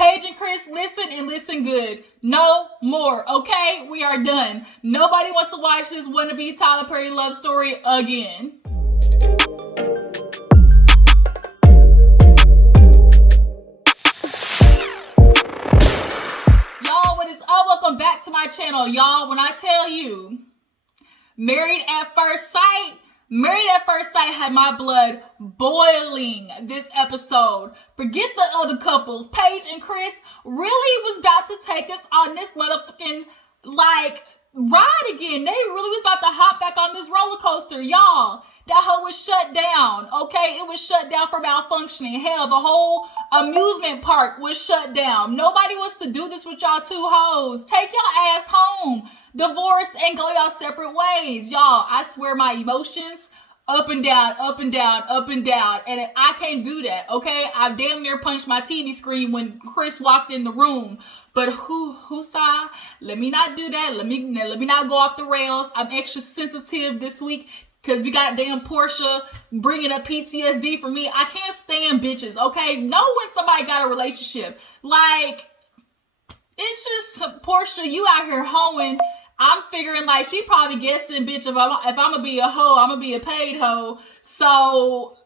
Paige and Chris, listen and listen good. No more, okay? We are done. Nobody wants to watch this wannabe Tyler Perry love story again. Y'all, what is up? Welcome back to my channel. Y'all, when I tell you, Married at First Sight had my blood boiling this episode. Forget the other couples. Paige and Chris really was about to take us on this motherfucking, ride again. They really was about to hop back on this roller coaster. Y'all, that hoe was shut down, okay? It was shut down for malfunctioning. Hell, the whole amusement park was shut down. Nobody wants to do this with y'all two hoes. Take y'all ass home. Divorce and go y'all separate ways. Y'all, I swear my emotions up and down, up and down, up and down. And I can't do that, okay? I damn near punched my TV screen when Chris walked in the room. But who saw? Let me not do that. Let me not go off the rails. I'm extra sensitive this week because we got damn Portia bringing up PTSD for me. I can't stand bitches, okay? Know when somebody got a relationship. It's just, Portia, you out here hoeing. I'm figuring she probably guessing, bitch, if I'm going to be a hoe, I'm going to be a paid hoe. So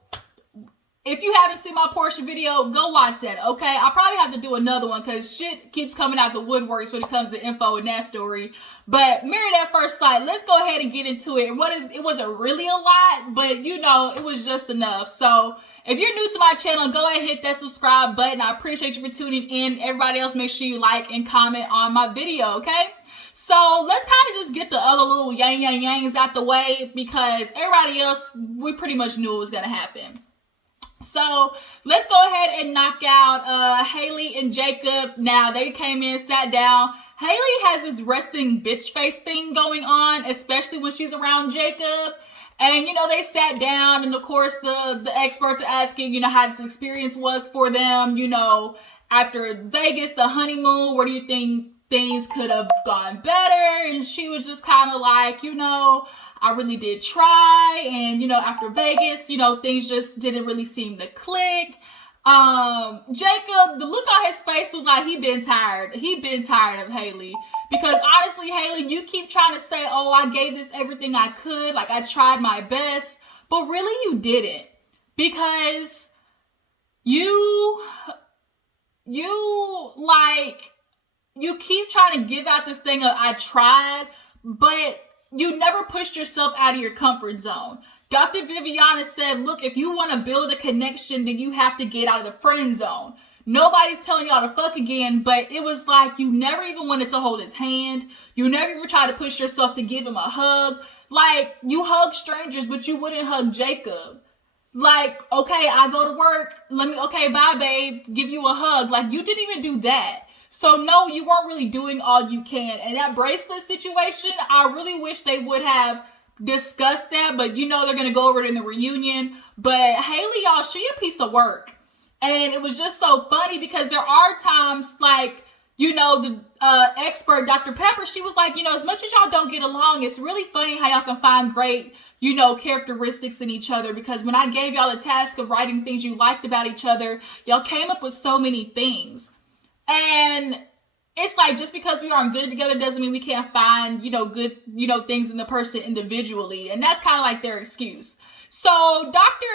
if you haven't seen my Portia video, go watch that, okay? I probably have to do another one because shit keeps coming out the woodworks when it comes to info in that story. But Married at First Sight, let's go ahead and get into it. It wasn't really a lot, but it was just enough. So if you're new to my channel, go ahead and hit that subscribe button. I appreciate you for tuning in. Everybody else, make sure you like and comment on my video, okay? So let's kind of just get the other little yangs out the way because everybody else, we pretty much knew it was going to happen. So let's go ahead and knock out Haley and Jacob. Now they came in, sat down. Haley has this resting bitch face thing going on, especially when she's around Jacob. And, they sat down, and of course the experts are asking, how this experience was for them, after Vegas, the honeymoon, where do you think things could have gone better? And she was just kind of like, I really did try. And, after Vegas, things just didn't really seem to click. Jacob, the look on his face was like he been tired. He been tired of Haley. Because honestly, Haley, you keep trying to say, oh, I gave this everything I could. I tried my best. But really, you didn't. Because you keep trying to give out this thing of I tried, but you never pushed yourself out of your comfort zone. Dr. Viviana said, look, if you want to build a connection, then you have to get out of the friend zone. Nobody's telling y'all to fuck again, but it was like you never even wanted to hold his hand. You never even tried to push yourself to give him a hug. You hug strangers, but you wouldn't hug Jacob. Okay, I go to work. Okay, bye, babe. Give you a hug. You didn't even do that. So no, you weren't really doing all you can. And that bracelet situation, I really wish they would have discussed that, but they're going to go over it in the reunion. But Haley, y'all, she a piece of work. And it was just so funny because there are times the expert, Dr. Pepper, she was like, as much as y'all don't get along, it's really funny how y'all can find great, characteristics in each other. Because when I gave y'all the task of writing things you liked about each other, y'all came up with so many things. And it's just because we aren't good together doesn't mean we can't find, good, things in the person individually. And that's kind of their excuse. So Pastor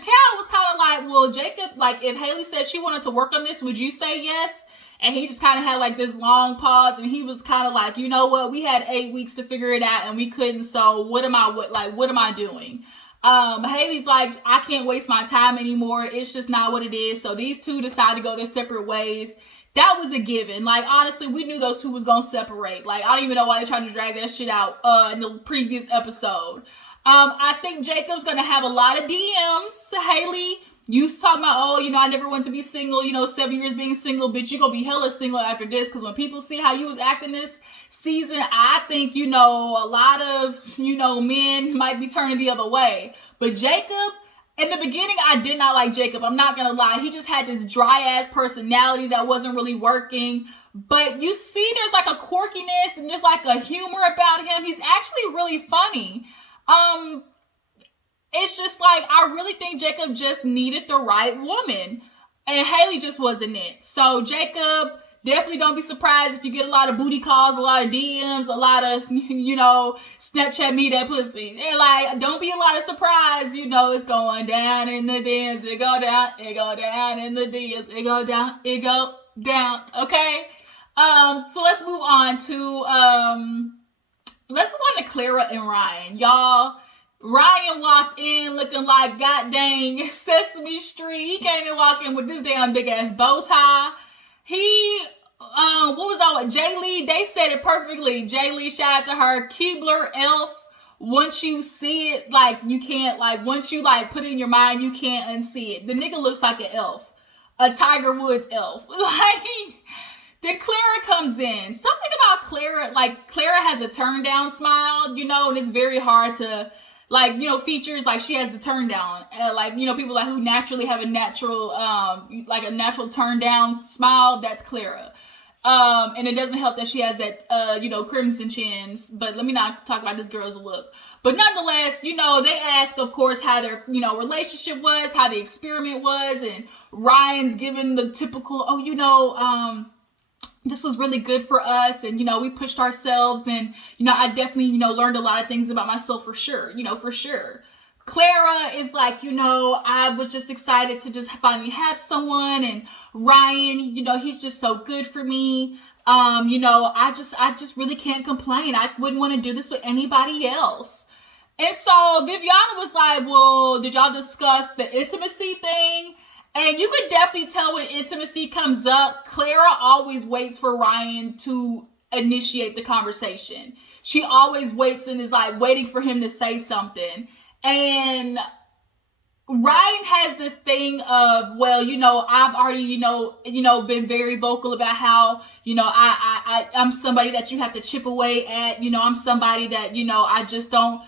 Cal was kind of like, well, Jacob, if Haley said she wanted to work on this, would you say yes? And he just kind of had this long pause, and he was kind of like, you know what, we had 8 weeks to figure it out and we couldn't. So what am I doing? Haley's like, I can't waste my time anymore. It's just not what it is. So these two decided to go their separate ways. That was a given. Honestly, we knew those two was going to separate. I don't even know why they tried to drag that shit out in the previous episode. I think Jacob's going to have a lot of DMs. Haley, you talking about, I never want to be single, 7 years being single, bitch, you going to be hella single after this. Because when people see how you was acting this season, I think, a lot of, men might be turning the other way. But Jacob, in the beginning, I did not like Jacob. I'm not going to lie. He just had this dry ass personality that wasn't really working. But you see, there's a quirkiness and there's a humor about him. He's actually really funny. It's just I really think Jacob just needed the right woman. And Haley just wasn't it. So Jacob, definitely don't be surprised if you get a lot of booty calls, a lot of DMs, a lot of, Snapchat me that pussy. And like, don't be a lot of surprise, it's going down in the DMs, it go down in the DMs, it go down, okay? So let's move on to Clara and Ryan. Y'all, Ryan walked in looking like god dang Sesame Street. He came and walked in with this damn big ass bow tie. He, what was all Jay Lee? They said it perfectly. Jay Lee, shout out to her. Keebler elf. Once you see it, like you can't, like once you like put it in your mind, you can't unsee it. The nigga looks like an elf, a Tiger Woods elf. Like, then Clara comes in. Something about Clara, like Clara has a turn down smile, and it's very hard to. Like, features, like she has the turn down, people like who naturally have a natural, like a natural turn down smile, that's Clara. And it doesn't help that she has that, crimson chins, but let me not talk about this girl's look. But nonetheless, they ask, of course, how their, relationship was, how the experiment was, and Ryan's given the typical, this was really good for us, and we pushed ourselves, and I definitely learned a lot of things about myself for sure. Clara is like, I was just excited to just finally have someone, and Ryan, he's just so good for me. I just really can't complain. I wouldn't want to do this with anybody else. And so Viviana was like, well, did y'all discuss the intimacy thing? And you could definitely tell when intimacy comes up, Clara always waits for Ryan to initiate the conversation. She always waits and is like waiting for him to say something. And Ryan has this thing of, well, I've already, been very vocal about how, I'm somebody that you have to chip away at. I'm somebody that, I just don't,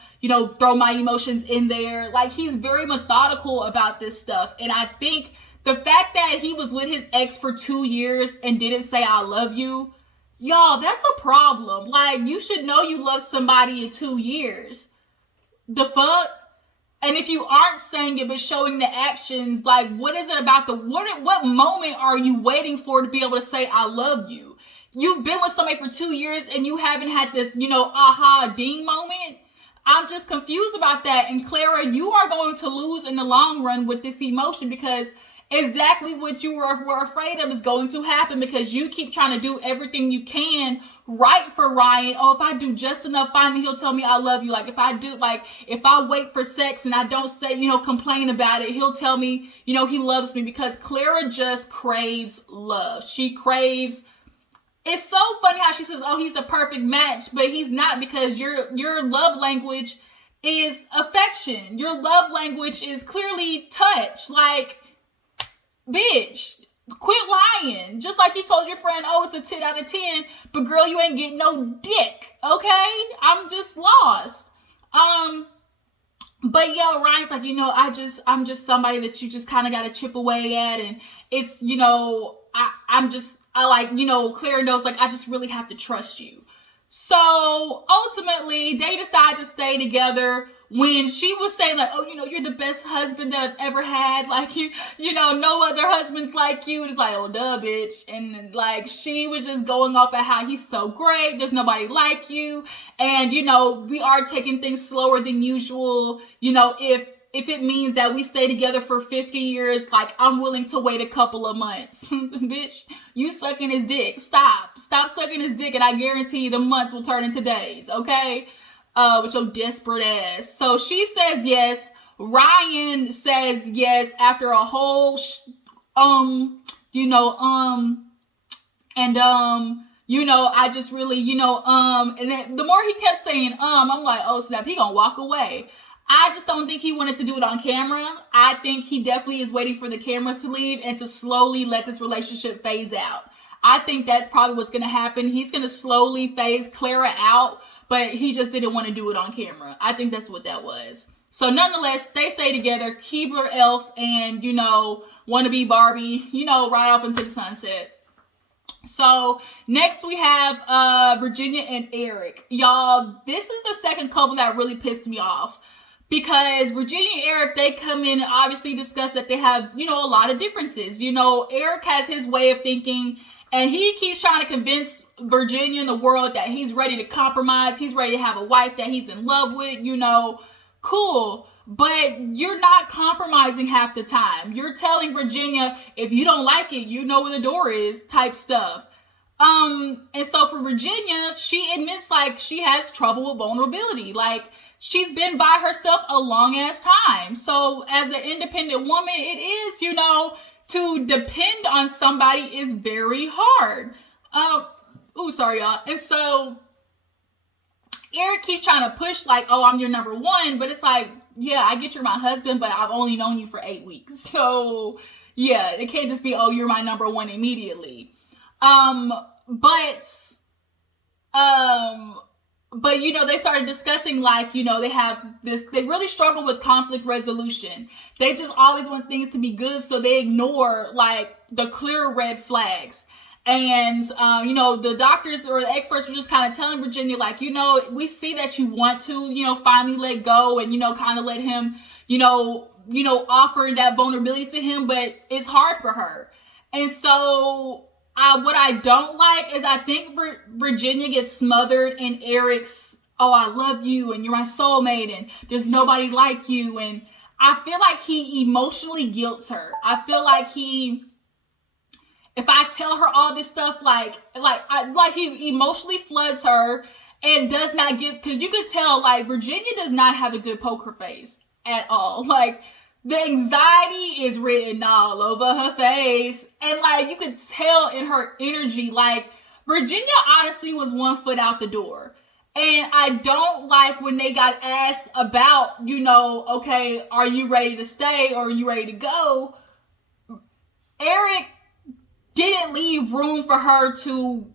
throw my emotions in there. Like, he's very methodical about this stuff. And I think the fact that he was with his ex for 2 years and didn't say I love you, y'all, that's a problem. Like, you should know you love somebody in 2 years. The fuck? And if you aren't saying it but showing the actions, like, what is it about what moment are you waiting for to be able to say I love you? You've been with somebody for 2 years and you haven't had this, aha ding moment. I'm just confused about that. And Clara, you are going to lose in the long run with this emotion, because exactly what you were afraid of is going to happen, because you keep trying to do everything you can right for Ryan. Oh, if I do just enough, finally he'll tell me I love you. Like, if I wait for sex and I don't say, complain about it, he'll tell me, he loves me, because Clara just craves love. She craves. It's so funny how she says, oh, he's the perfect match, but he's not, because your love language is affection. Your love language is clearly touch. Like, bitch, quit lying. Just like you told your friend, oh, it's a 10 out of 10, but girl, you ain't getting no dick, okay? I'm just lost. But yeah, Ryan's like, I'm just somebody that you just kind of got to chip away at, and it's, Claire knows, like, I just really have to trust you. So ultimately, they decide to stay together. When she was saying, like, oh, you're the best husband that I've ever had. Like, no other husbands like you. And it's like, oh, duh, bitch. And, like, she was just going off at how he's so great. There's nobody like you. And, we are taking things slower than usual. If it means that we stay together for 50 years, like, I'm willing to wait a couple of months. Bitch, you sucking his dick. Stop sucking his dick, and I guarantee you the months will turn into days, okay? With your desperate ass. So she says yes. Ryan says yes after a whole, I just really, and then the more he kept saying, I'm like, oh snap, he gonna walk away. I just don't think he wanted to do it on camera. I think he definitely is waiting for the cameras to leave and to slowly let this relationship phase out. I think that's probably what's going to happen. He's going to slowly phase Clara out, but he just didn't want to do it on camera. I think that's what that was. So nonetheless, they stay together. Keebler Elf and, wannabe Barbie, right off into the sunset. So next we have Virginia and Eric. Y'all, this is the second couple that really pissed me off. because Virginia and Eric, they come in and obviously discuss that they have, a lot of differences. Eric has his way of thinking, and he keeps trying to convince Virginia and the world that he's ready to compromise. He's ready to have a wife that he's in love with, cool. But you're not compromising half the time. You're telling Virginia, if you don't like it, you know where the door is, type stuff. And so for Virginia, she admits like she has trouble with vulnerability. Like, she's been by herself a long ass time. So as an independent woman, it is, to depend on somebody is very hard. Sorry, y'all. And so Eric keeps trying to push like, oh, I'm your number one. But it's like, yeah, I get you're my husband, but I've only known you for 8 weeks. So yeah, it can't just be, oh, you're my number one immediately. But they started discussing like, they have this, they really struggle with conflict resolution. They just always want things to be good. So they ignore like the clear red flags. And, the doctors or the experts were just kind of telling Virginia, like, we see that you want to, finally let go and, kind of let him, offer that vulnerability to him, but it's hard for her. And so what I don't like is I think Virginia gets smothered in Eric's, oh, I love you and you're my soulmate and there's nobody like you. And I feel like he emotionally guilts her. I feel like if I tell her all this stuff, like he emotionally floods her and does not give, because you could tell like Virginia does not have a good poker face at all. Like, the anxiety is written all over her face. And like, you could tell in her energy, like Virginia honestly was 1 foot out the door. And I don't like when they got asked about, okay, are you ready to stay or are you ready to go? Eric didn't leave room for her to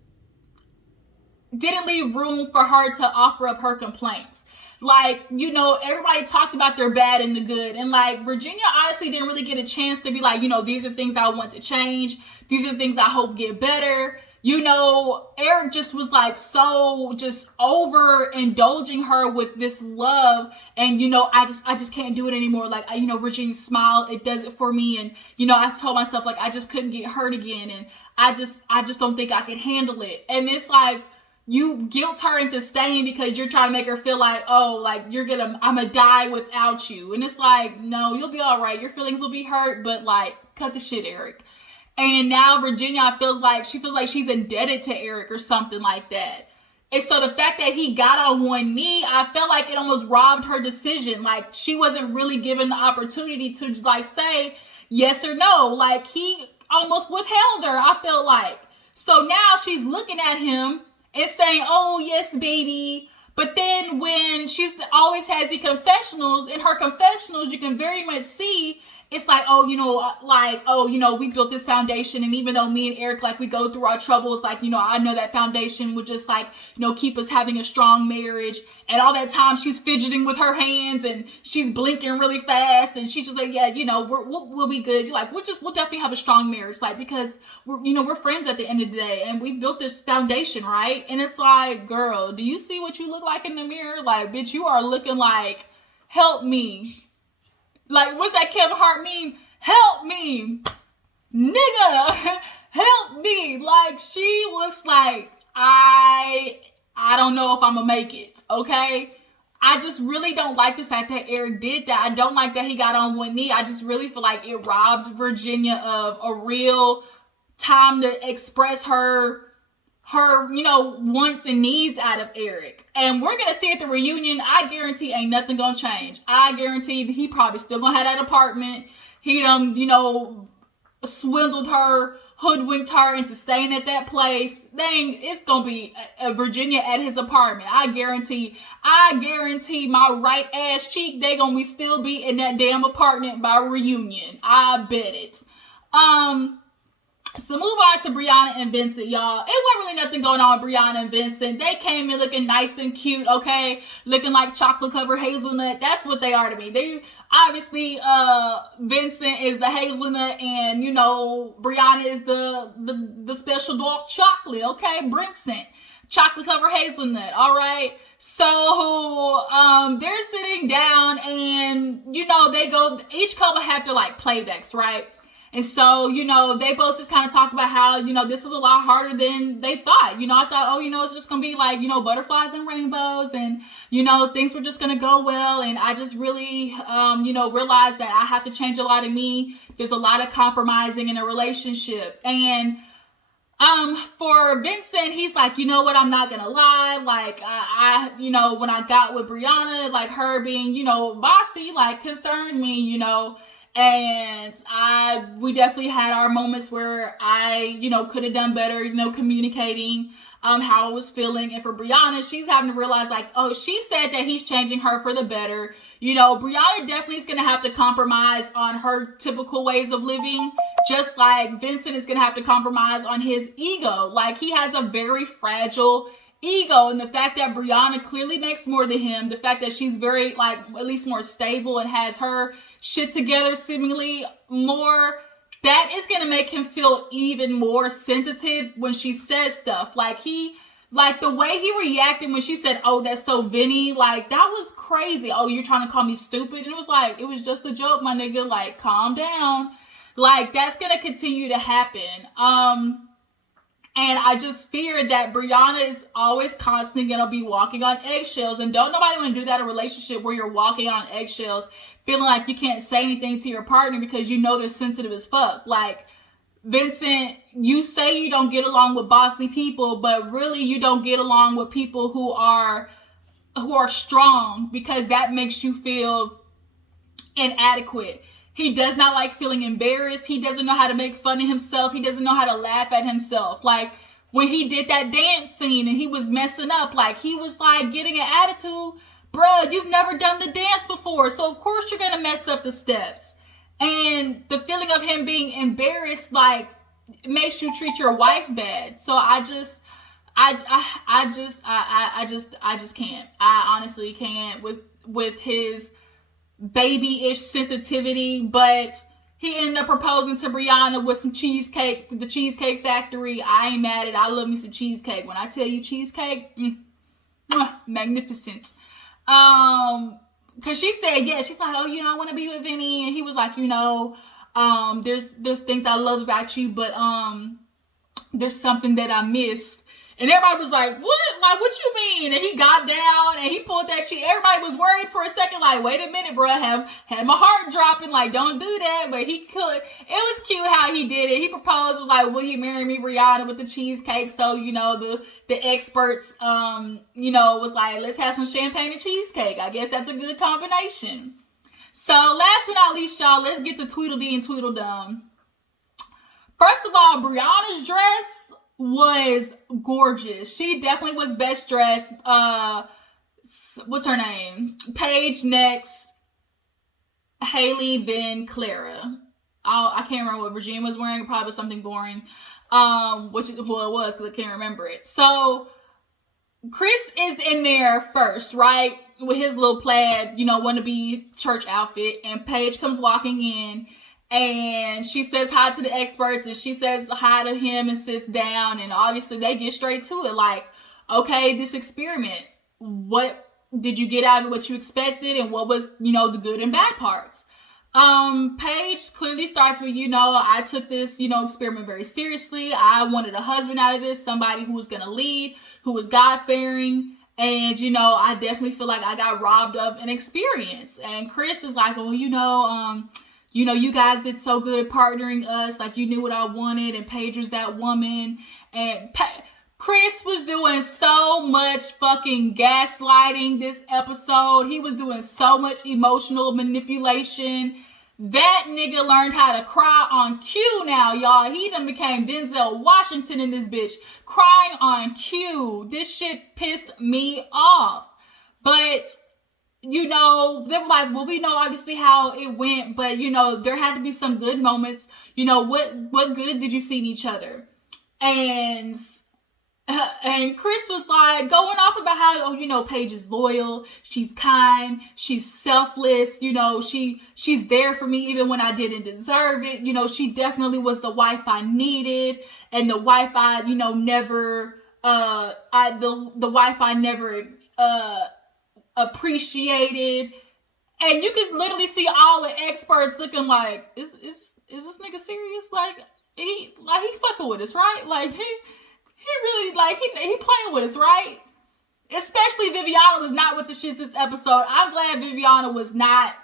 offer up her complaints. Like, everybody talked about their bad and the good. And like, Virginia honestly didn't really get a chance to be like, these are things that I want to change. These are things I hope get better. Eric just was like, so just overindulging her with this love. And, I just can't do it anymore. Like, Virginia's smile, it does it for me. And, I told myself like, I just couldn't get hurt again. And I just don't think I could handle it. And it's like, you guilt her into staying because you're trying to make her feel like, oh, like I'm gonna die without you. And it's like, no, you'll be all right. Your feelings will be hurt, but like, cut the shit, Eric. And now Virginia feels like she's indebted to Eric or something like that. And so the fact that he got on one knee, I felt like it almost robbed her decision. Like, she wasn't really given the opportunity to like say yes or no. Like, he almost withheld her, I felt like. So now she's looking at him and saying, oh, yes, baby. But then when she's always has the confessionals, in her confessionals, you can very much see it's like, we built this foundation. And even though me and Eric, like, we go through our troubles, like, I know that foundation would just like, keep us having a strong marriage. And all that time she's fidgeting with her hands and she's blinking really fast. And she's just like, yeah, we'll be good. You're like, we'll definitely have a strong marriage. Like, because we're friends at the end of the day and we built this foundation, right? And it's like, girl, do you see what you look like in the mirror? Like, bitch, you are looking like, help me. Like, what's that Kevin Hart meme? Help me, nigga, help me. Like, she looks like, I don't know if I'm gonna make it, okay? I just really don't like the fact that Eric did that. I don't like that he got on one knee. I just really feel like it robbed Virginia of a real time to express her wants and needs out of Eric. And we're going to see at the reunion, I guarantee ain't nothing going to change. I guarantee he probably still going to have that apartment. He swindled her, hoodwinked her into staying at that place. Dang, it's going to be Virginia at his apartment. I guarantee my right ass cheek, they going to still be in that damn apartment by reunion. I bet it. So move on to Brianna and Vincent, y'all. It wasn't really nothing going on with Brianna and Vincent. They came in looking nice and cute, okay? Looking like chocolate covered hazelnut. That's what they are to me. They obviously, Vincent is the hazelnut and, Brianna is the special dark chocolate, okay? Brinson. Chocolate covered hazelnut, all right? So they're sitting down, and they go. Each couple had their like playbacks, right? And so, they both just kind of talk about how, this was a lot harder than they thought. I thought, it's just going to be like, butterflies and rainbows, and, things were just going to go well. And I just really, realized that I have to change a lot of me. There's a lot of compromising in a relationship. And for Vincent, he's like, you know what, I'm not gonna lie, like, I when I got with Brianna, like, her being, bossy, like, concerned me, and we definitely had our moments where I, could have done better, communicating, how I was feeling. And for Brianna, she's having to realize, like, oh, she said that he's changing her for the better. Brianna definitely is going to have to compromise on her typical ways of living, just like Vincent is going to have to compromise on his ego. Like, he has a very fragile ego, and the fact that Brianna clearly makes more than him, the fact that she's very, like, at least more stable and has her shit together seemingly more, that is going to make him feel even more sensitive when she says stuff. Like, the way he reacted when she said, oh, that's so Vinny, like, that was crazy. Oh, you're trying to call me stupid? And it was like, it was just a joke, my nigga. Like, calm down. Like, that's going to continue to happen. And I just fear that Brianna is always constantly going to be walking on eggshells. And don't nobody want to do that in a relationship where you're walking on eggshells, feeling like you can't say anything to your partner because they're sensitive as fuck. Like, Vincent, you say you don't get along with bossy people, but really you don't get along with people who are strong, because that makes you feel inadequate. He does not like feeling embarrassed. He doesn't know how to make fun of himself. He doesn't know how to laugh at himself. Like, when he did that dance scene and he was messing up, like, he was like getting an attitude. Bruh, you've never done the dance before, so of course you're gonna mess up the steps. And the feeling of him being embarrassed, like, makes you treat your wife bad. So I just can't. I honestly can't with his babyish sensitivity. But he ended up proposing to Brianna with some cheesecake, the Cheesecake Factory. I ain't mad at it. I love me some cheesecake. When I tell you cheesecake, magnificent. Cause she said, yeah, she's like, oh, I want to be with Vinny. And he was like, there's things I love about you, but, there's something that I missed. And everybody was like, what? Like, what you mean? And he got down and he pulled that cheek. Everybody was worried for a second, like, wait a minute, bro. Had my heart dropping, like, don't do that. But he could. It was cute how he did it. He proposed, was like, will you marry me, Brianna, with the cheesecake? So, the experts, was like, let's have some champagne and cheesecake. I guess that's a good combination. So, last but not least, y'all, let's get to Tweedledee and Tweedledum. First of all, Brianna's dress was gorgeous. She definitely was best dressed. What's her name? Paige next, Haley, then Clara. I can't remember what Virginia was wearing. Probably was something boring. Which it was, because I can't remember it. So Chris is in there first, right? With his little plaid, wannabe church outfit. And Paige comes walking in. And she says hi to the experts, and she says hi to him and sits down. And obviously they get straight to it. Like, okay, this experiment, what did you get out of what you expected? And what was, the good and bad parts? Paige clearly starts with, I took this, experiment very seriously. I wanted a husband out of this, somebody who was going to lead, who was God-fearing. And, I definitely feel like I got robbed of an experience. And Chris is like, oh, you guys did so good partnering us. Like, you knew what I wanted. And Paige was that woman. And Chris was doing so much fucking gaslighting this episode. He was doing so much emotional manipulation. That nigga learned how to cry on cue now, y'all. He done became Denzel Washington in this bitch. Crying on cue. This shit pissed me off. But they were like, well, we know obviously how it went, but, there had to be some good moments. What good did you see in each other? And Chris was like going off about how, Paige is loyal. She's kind. She's selfless. She's there for me even when I didn't deserve it. She definitely was the wife I needed, and the wife I, never the wife I never appreciated. And you can literally see all the experts looking like, is this nigga serious? Like he fucking with us, right? Like he really like he playing with us, right? Especially Viviana was not with the shits this episode. I'm glad Viviana was not.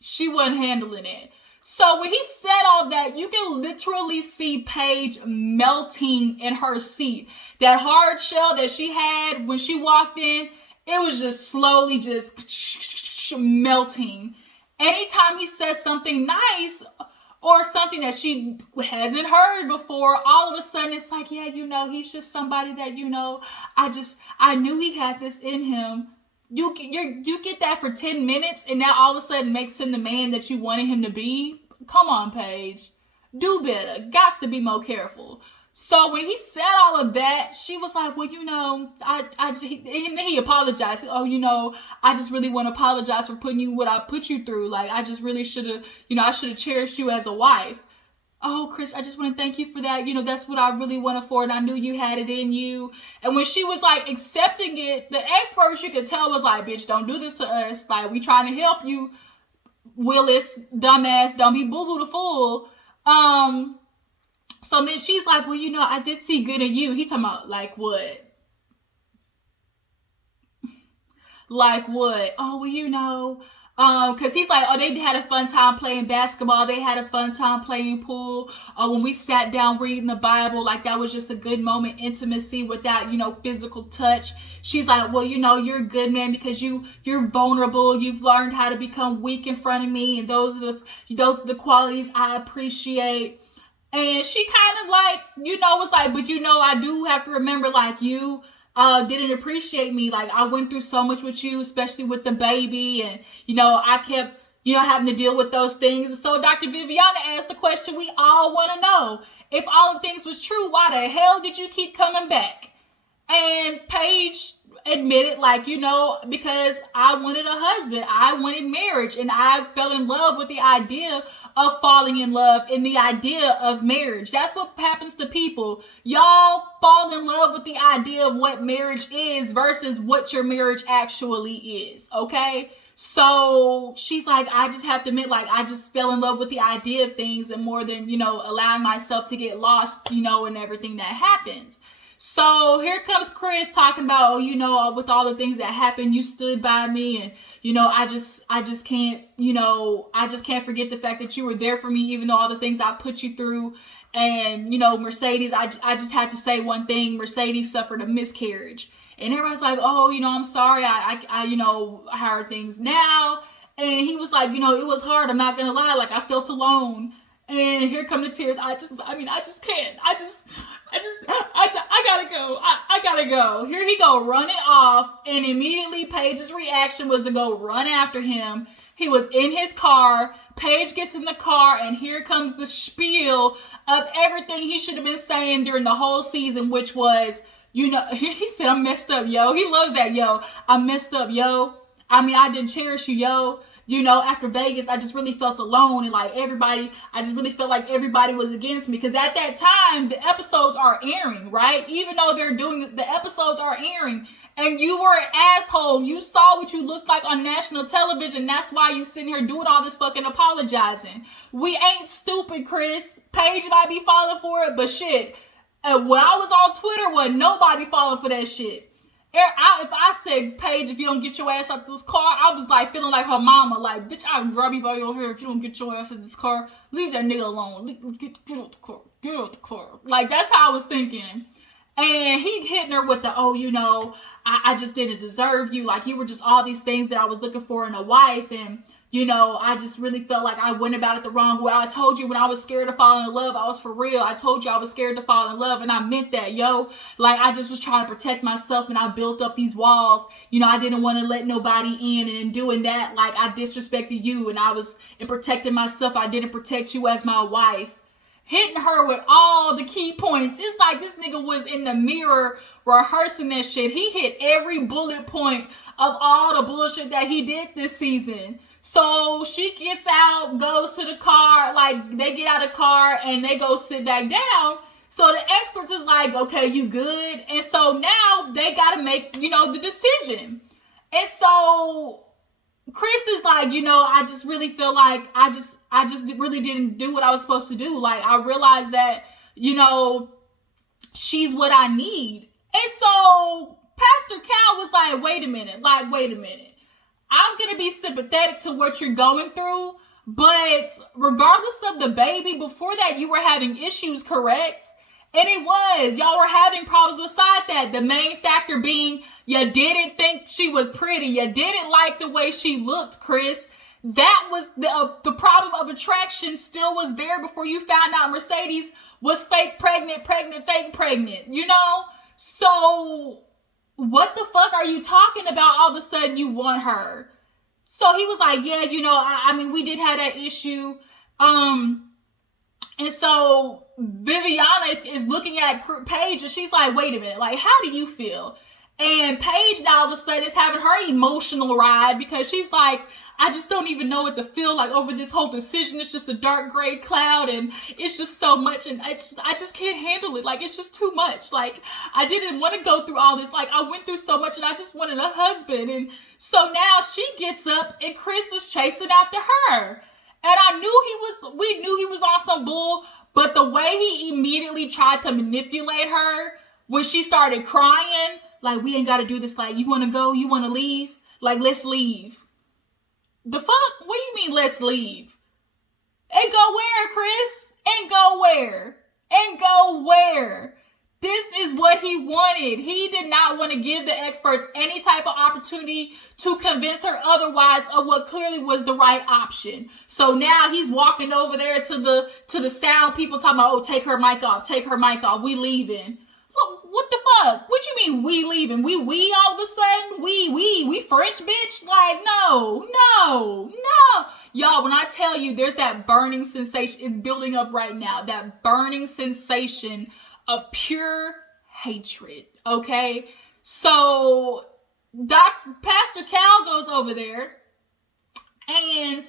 She wasn't handling it. So when he said all that, you can literally see Paige melting in her seat. That hard shell that she had when she walked in, it was just slowly just melting. Anytime he says something nice or something that she hasn't heard before, all of a sudden it's like, yeah, you know, he's just somebody that, you know, I knew he had this in him. You get that for 10 minutes and that all of a sudden makes him the man that you wanted him to be. Come on, Paige. Do better. Gots to be more careful. So when he said all of that, she was like, well, you know, and then he apologized. Oh, you know, I just really want to apologize for putting you what I put you through. Like, I just really should have, you know, I should have cherished you as a wife. Oh, Chris, I just want to thank you for that. You know, that's what I really wanted for, and I knew you had it in you. And when she was like accepting it, the experts you could tell was like, bitch, don't do this to us. Like, we trying to help you, Willis, dumbass, don't be boo-boo the fool. So then she's like, well, you know, I did see good in you. He talking about, like, what? Like, what? Oh, well, you know, because he's like, oh, they had a fun time playing basketball. They had a fun time playing pool. When we sat down reading the Bible, like, that was just a good moment, intimacy without, you know, physical touch. She's like, well, you know, you're a good man because you're vulnerable. You've learned how to become weak in front of me. And those are the qualities I appreciate. And she kind of like, you know, was like, but you know, I do have to remember, like, you didn't appreciate me. Like, I went through so much with you, especially with the baby. And, you know, I kept, you know, having to deal with those things. And so Dr. Viviana asked the question we all want to know. If all of things was true, why the hell did you keep coming back? And Paige admitted, like, you know, because I wanted a husband. I wanted marriage. And I fell in love with the idea of falling in love and the idea of marriage. That's what happens to people. Y'all fall in love with the idea of what marriage is versus what your marriage actually is. Okay? So she's like, I just have to admit, like, I just fell in love with the idea of things and more than, you know, allowing myself to get lost, you know, in everything that happens. So here comes Chris talking about, oh, you know, with all the things that happened, you stood by me. And, you know, I just can't, you know, I just can't forget the fact that you were there for me, even though all the things I put you through. And, you know, Mercedes, I just have to say one thing. Mercedes suffered a miscarriage. And everybody's like, oh, you know, I'm sorry. I you know, how are things now? And he was like, you know, it was hard. I'm not going to lie. Like, I felt alone. And here come the tears. I just can't. I gotta go. I gotta go. Here he go running off. And immediately Paige's reaction was to go run after him. He was in his car. Paige gets in the car. And here comes the spiel of everything he should have been saying during the whole season, which was, you know, he said, I'm messed up, yo. He loves that, yo. I'm messed up, yo. I mean, I didn't cherish you, yo. You know, after Vegas, I just really felt alone. And like I just really felt like everybody was against me. Because at that time, the episodes are airing, right? Even though they're doing, the episodes are airing. And you were an asshole. You saw what you looked like on national television. That's why you sitting here doing all this fucking apologizing. We ain't stupid, Chris. Paige might be falling for it, but shit. When I was on Twitter, wasn't nobody falling for that shit. If I said, Paige, if you don't get your ass out this car, I was like feeling like her mama. Like, bitch, I'll grab you by your hair if you don't get your ass out this car. Leave that nigga alone. Get out the car. Get out the car. Like, that's how I was thinking. And he hitting her with the, oh, you know, I just didn't deserve you. Like, you were just all these things that I was looking for in a wife. And, you know, I just really felt like I went about it the wrong way. I told you when I was scared of falling in love, I was for real. I told you I was scared to fall in love, and I meant that, yo. Like, I just was trying to protect myself, and I built up these walls. You know, I didn't want to let nobody in, and in doing that, like, I disrespected you, and in protecting myself, I didn't protect you as my wife. Hitting her with all the key points. It's like this nigga was in the mirror rehearsing that shit. He hit every bullet point of all the bullshit that he did this season. So she gets out, goes to the car, like they get out of the car and they go sit back down. So the experts is like, okay, you good? And so now they got to make, the decision. And so Chris is like, I just really feel like I just really didn't do what I was supposed to do. Like, I realized that, she's what I need. And so Pastor Cal was like, wait a minute. I'm going to be sympathetic to what you're going through. But regardless of the baby, before that, you were having issues, correct? And it was. Y'all were having problems beside that. The main factor being you didn't think she was pretty. You didn't like the way she looked, Chris. That was the problem of attraction still was there before you found out Mercedes was fake pregnant, fake pregnant, So what the fuck are you talking about? All of a sudden you want her. So he was like, yeah, I mean, we did have that issue. And so Viviana is looking at Paige and she's like, wait a minute, like, how do you feel? And Paige now all of a sudden is having her emotional ride because she's like, I just don't even know what to feel like over this whole decision. It's just a dark gray cloud and it's just so much and I just can't handle it. Like, it's just too much. Like, I didn't want to go through all this. Like, I went through so much and I just wanted a husband. And so now she gets up and Chris is chasing after her. And we knew he was on some bull, but the way he immediately tried to manipulate her when she started crying, like, we ain't got to do this. Like, you want to go? You want to leave? Like, let's leave. The fuck? What do you mean, let's leave? And go where, Chris? And go where? And go where? This is what he wanted. He did not want to give the experts any type of opportunity to convince her otherwise of what clearly was the right option. So now he's walking over there to the sound people talking about, oh, take her mic off, we leaving. Look, what the fuck? What you mean we leaving? We all of a sudden? We French, bitch? Like, no. Y'all, when I tell you there's that burning sensation, it's building up right now. That burning sensation of pure hatred, okay? So Pastor Cal goes over there and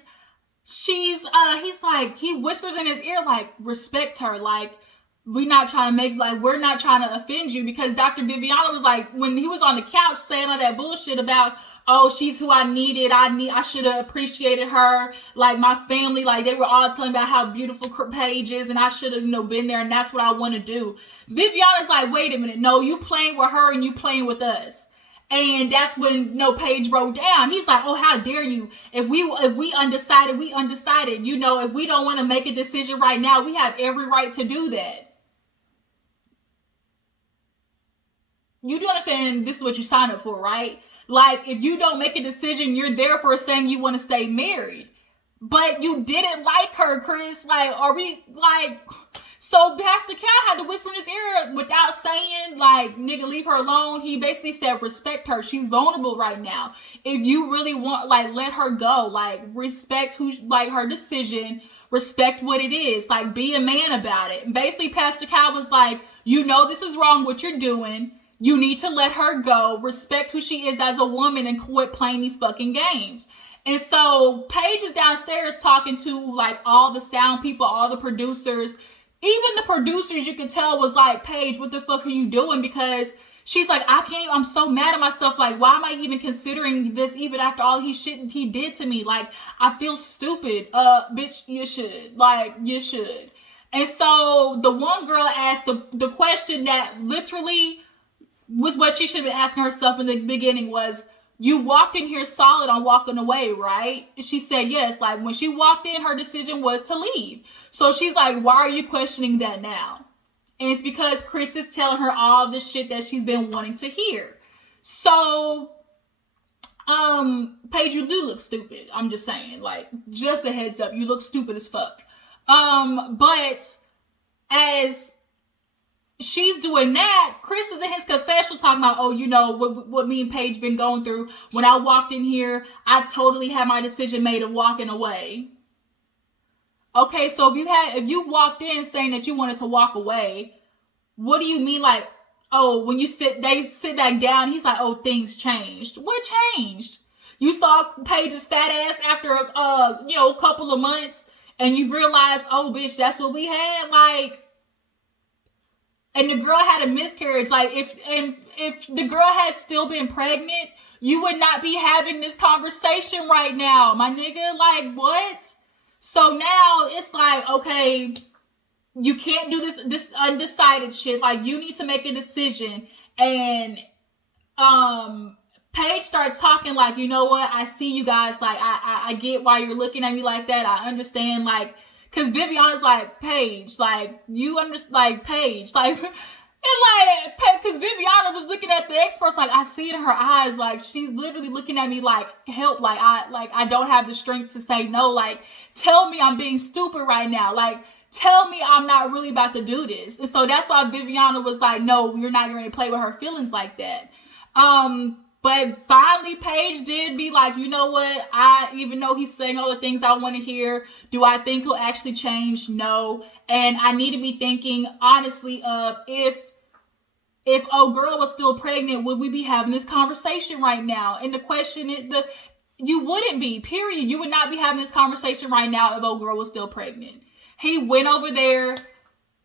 he's like, he whispers in his ear, like, respect her, like, we're not trying to offend you, because Dr. Viviana was like, when he was on the couch saying all that bullshit about, oh, she's who I needed, I should have appreciated her, like, my family, like, they were all telling about how beautiful Paige is, and I should have, been there, and that's what I want to do. Viviana's like, wait a minute, no, you playing with her, and you playing with us. And that's when, Paige broke down. He's like, oh, how dare you? If we undecided, we undecided. If we don't want to make a decision right now, we have every right to do that. You do understand this is what you signed up for, right? Like, if you don't make a decision, you're there for saying you want to stay married. But you didn't like her, Chris. Like, are we, like... So Pastor Cal had to whisper in his ear without saying, like, nigga, leave her alone. He basically said, respect her. She's vulnerable right now. If you really want, like, let her go. Like, respect her decision. Respect what it is. Like, be a man about it. And basically, Pastor Cal was like, this is wrong what you're doing. You need to let her go, respect who she is as a woman, and quit playing these fucking games. And so Paige is downstairs talking to, like, all the sound people, all the producers. Even the producers, you could tell, was like, Paige, what the fuck are you doing? Because she's like, I'm so mad at myself. Like, why am I even considering this even after all he did to me? Like, I feel stupid. Bitch, you should. Like, you should. And so the one girl asked the question that literally was what she should have been asking herself in the beginning was, you walked in here solid on walking away, right? She said yes. Like, when she walked in, her decision was to leave. So she's like, why are you questioning that now? And it's because Chris is telling her all this shit that she's been wanting to hear. So, Paige, you do look stupid. I'm just saying, like, just a heads up, you look stupid as fuck. But as she's doing that, Chris is in his confessional talking about, what me and Paige been going through. When I walked in here, I totally had my decision made of walking away. Okay, so if you walked in saying that you wanted to walk away, what do you mean? Like, oh, when they sit back down, he's like, oh, things changed. What changed? You saw Paige's fat ass after a couple of months, and you realized, oh, bitch, that's what we had. Like, and the girl had a miscarriage, like if the girl had still been pregnant, you would not be having this conversation right now, my nigga. Like, what? So now it's like, okay, you can't do this undecided shit. Like, you need to make a decision. And Paige starts talking like, you know what? I see you guys. Like, I get why you're looking at me like that. I understand. Like, because Viviana's like, Paige, like, you understand, like, Paige, like, and like, because Viviana was looking at the experts, like, I see it in her eyes, like, she's literally looking at me like, help, like, I don't have the strength to say no, like, tell me I'm being stupid right now, like, tell me I'm not really about to do this. And so that's why Viviana was like, no, you're not going to play with her feelings like that. But finally, Paige did be like, you know what? Even though he's saying all the things I want to hear, do I think he'll actually change? No. And I need to be thinking honestly of if old girl was still pregnant, would we be having this conversation right now? And the question is, you wouldn't be, period. You would not be having this conversation right now if old girl was still pregnant. He went over there,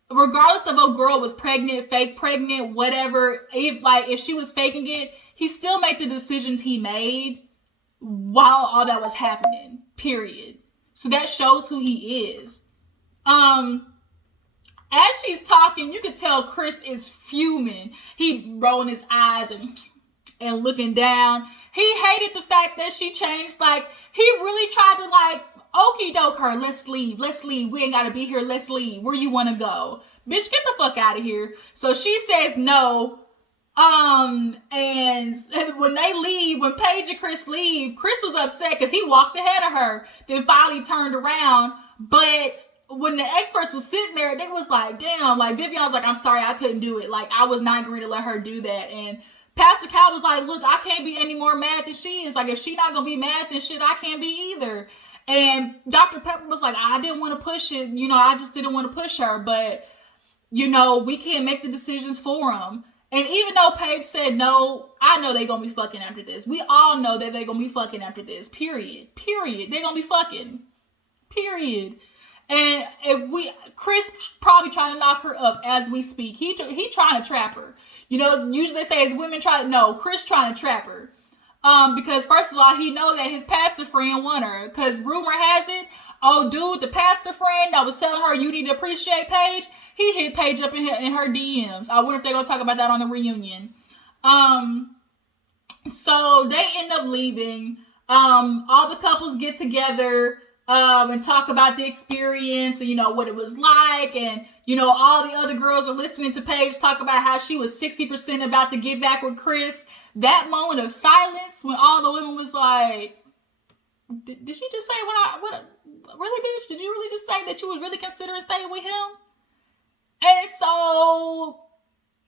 regardless of old girl was pregnant, fake pregnant, whatever. If she was faking it, he still made the decisions he made while all that was happening, period. So that shows who he is. As she's talking, you could tell Chris is fuming. He rolling his eyes and looking down. He hated the fact that she changed. Like, he really tried to, like, okie doke her. Let's leave. We ain't got to be here. Let's leave. Where you want to go? Bitch, get the fuck out of here. So she says no. And when they leave, when Paige and Chris leave, Chris was upset because he walked ahead of her, then finally turned around. But when the experts was sitting there, they was like, damn, like Vivian was like, I'm sorry, I couldn't do it. Like, I was not going to let her do that. And Pastor Cal was like, look, I can't be any more mad than she is. Like, if she not going to be mad, then shit, I can't be either. And Dr. Pepper was like, I didn't want to push it. You know, I just didn't want to push her. But, you know, we can't make the decisions for him. And even though Paige said no, I know they're going to be fucking after this. We all know that they're going to be fucking after this. Period. They're going to be fucking. Period. And Chris probably trying to knock her up as we speak. He trying to trap her. You know, usually they say as women try to, no, Chris trying to trap her. Because first of all, he know that his pastor friend want her. Because rumor has it, oh dude, the pastor friend that was telling her you need to appreciate Paige, he hit Paige up in her DMs. I wonder if they're going to talk about that on the reunion. So they end up leaving. All the couples get together and talk about the experience and, you know, what it was like. And, you know, all the other girls are listening to Paige talk about how she was 60% about to get back with Chris. That moment of silence when all the women was like, did she just say really, bitch? Did you really just say that you would really consider staying with him? And so,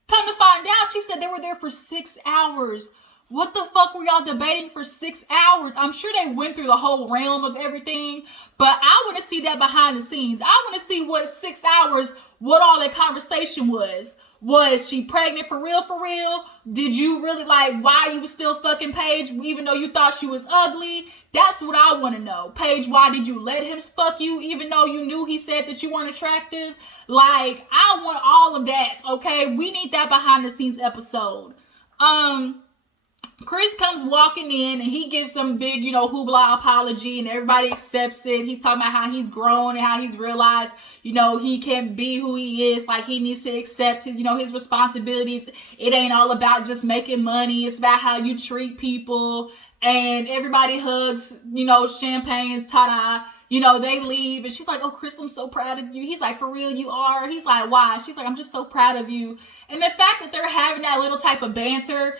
come to find out, she said they were there for 6 hours. What the fuck were y'all debating for 6 hours? I'm sure they went through the whole realm of everything, but I want to see that behind the scenes. I want to see what 6 hours, what all that conversation was. Was she pregnant for real, for real? Did you really, like, why you was still fucking Paige even though you thought she was ugly? That's what I want to know. Paige, why did you let him fuck you even though you knew he said that you weren't attractive? Like, I want all of that, okay? We need that behind the scenes episode. Chris comes walking in and he gives some big, you know, hoopla apology and everybody accepts it. He's talking about how he's grown and how he's realized, you know, he can be who he is. Like, he needs to accept, you know, his responsibilities. It ain't all about just making money. It's about how you treat people. And everybody hugs, you know, champagnes, ta-da. You know, they leave and she's like, oh, Chris, I'm so proud of you. He's like, for real, you are? He's like, why? She's like, I'm just so proud of you. And the fact that they're having that little type of banter,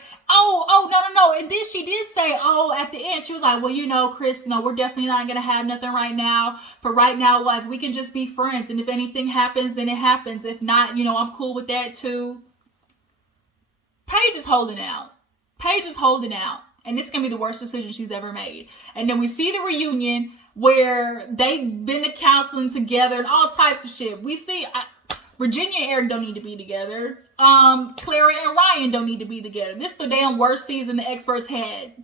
no. And then she did say, at the end, she was like, well, you know, Chris, no, we're definitely not going to have nothing right now. For right now, like, we can just be friends. And if anything happens, then it happens. If not, you know, I'm cool with that too. Paige is holding out. And this is going to be the worst decision she's ever made. And then we see the reunion where they've been to counseling together and all types of shit. We see Virginia and Eric don't need to be together. Clara and Ryan don't need to be together. This is the damn worst season the experts had.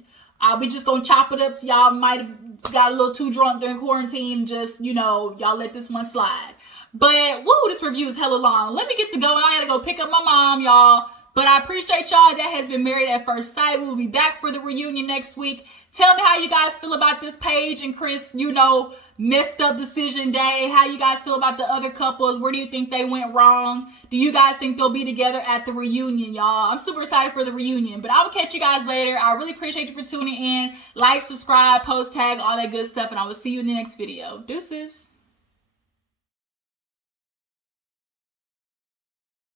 We just gonna chop it up to y'all might have got a little too drunk during quarantine. Just, you know, y'all let this one slide. But, woo, this review is hella long. Let me get to going. I gotta go pick up my mom, y'all. But I appreciate y'all that has been Married at First Sight. We will be back for the reunion next week. Tell me how you guys feel about this Paige and Chris, you know, messed up decision day. How you guys feel about the other couples? Where do you think they went wrong? Do you guys think they'll be together at the reunion, y'all? I'm super excited for the reunion. But I will catch you guys later. I really appreciate you for tuning in. Like, subscribe, post, tag, all that good stuff. And I will see you in the next video. Deuces.